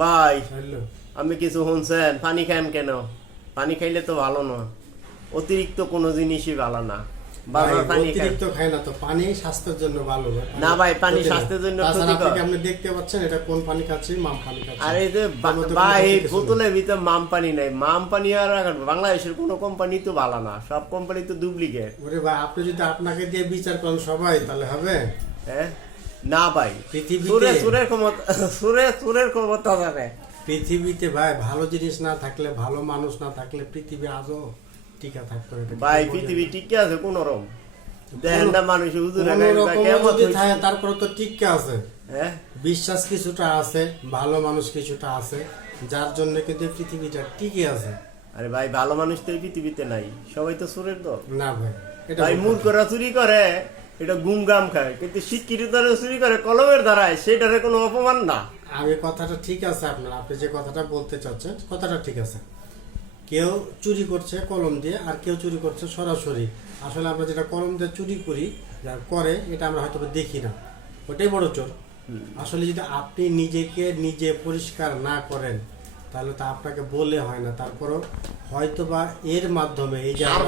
ভাই আমি কিছু শুনছেন, পানি খান কেন? পানি খাইলে তো ভালো না, অতিরিক্ত কোনো জিনিসই ভালো না। বারবার পানি অতিরিক্ত খাই না তো, পানি স্বাস্থ্যের জন্য ভালো না ভাই, পানি স্বাস্থ্যের জন্য ক্ষতিকর। আপনি দেখতে পাচ্ছেন এটা কোন পানি খাচ্ছি? মাম পানি খাচ্ছি। আরে যে ভাই বোতলের ভিতর মাম পানি নাই, মাম পানি আর বাংলাদেশের কোনো কোম্পানি তো ভালো না, সব কোম্পানি তো ডুপ্লিকেট। ওরে ভাই, আপনি যদি আপনাকে দিয়ে বিচার করেন সবাই, তাহলে হবে? হ্যাঁ না ভাই, পৃথিবীতে সুরের ক্ষমতা জানে। পৃথিবীতে ভাই ভালো জিনিস না থাকলে, ভালো মানুষ না থাকলে পৃথিবী আজও টিকা থাকতো। ভাই পৃথিবী টিকে আছে কোন রকম? দেখেন না মানুষ তারপরে তো টিকে আছে, হ্যাঁ বিশ্বাস কিছুটা আছে, ভালো মানুষ কিছুটা আছে, যার জন্য কিন্তু পৃথিবীটা টিকে আছে। আরে ভাই ভালো মানুষ তো এই পৃথিবীতে নাই, সবাই তো চোরের দল। না ভাই, এটা ভাই মূর্খরা চুরি করে, এটা গুম গাম খায়, কিন্তু শিক্ষিত চুরি করে কলমের দ্বারায়, সেটারে কোনো অপমান না। আমি কথাটা ঠিক আছে আপনার, আপনি যে কথাটা বলতে চাচ্ছেন কথাটা ঠিক আছে। কেউ চুরি করছে কলম দিয়ে, আর কেউ চুরি করছে সরাসরি। আসলে আমরা যেটা কলম দিয়ে চুরি করি, যা করে এটা আমরা হয়তো দেখি না, ওটাই বড় চোর। আসলে যদি আপনি নিজেকে নিজে পরিষ্কার না করেন, তাহলে তা আপনাকে বলে হয় না। তারপরও হয়তো বা এর মাধ্যমে এই যে